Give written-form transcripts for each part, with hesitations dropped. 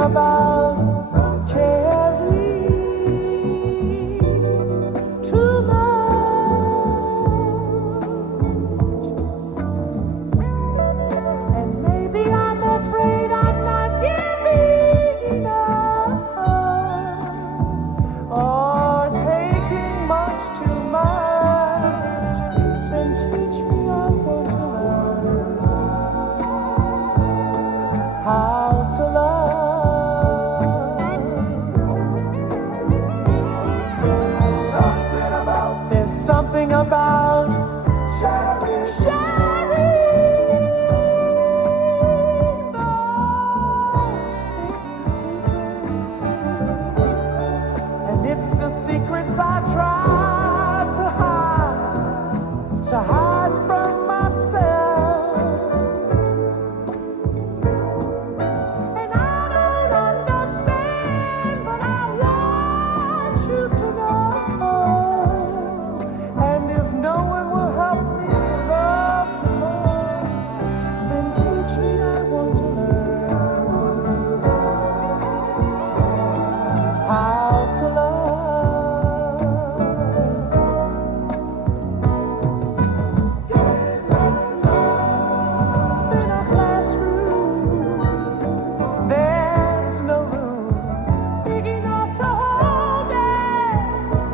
about caring too much, and maybe I'm afraid I'm not giving enough, or taking much too much. Then teach me, I want to learn how to love. There's something about sharing those hidden secrets, and it's the secrets I try to hide from myself. And I don't understand, but I want you to know. And if no one will help me to love you more, then teach me, I want to learn how to love. In a classroom, there's no room big enough to hold it.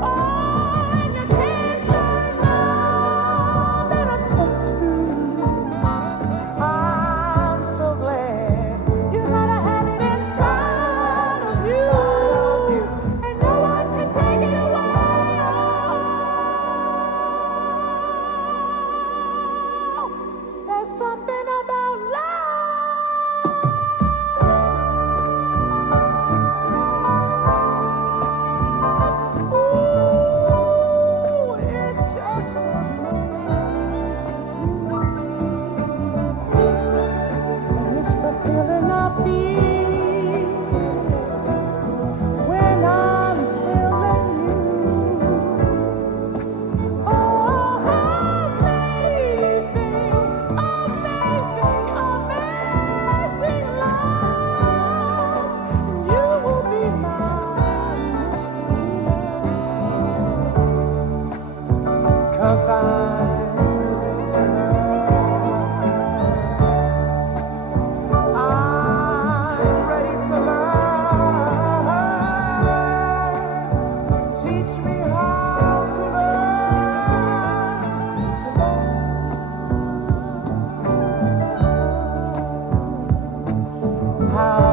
Oh, and you can't learn love in a test tube. I'm so glad you gotta have it inside of you, and no one can take it away. Oh, there's something about love. Ooh, it just amazes me. And it's the feeling I feel when I'm feeling you. Oh, how amazing, amazing, amazing love. You will be my mystery, 'cause I'm ready to learn. I'm ready to learn. Teach me how to learn to love. How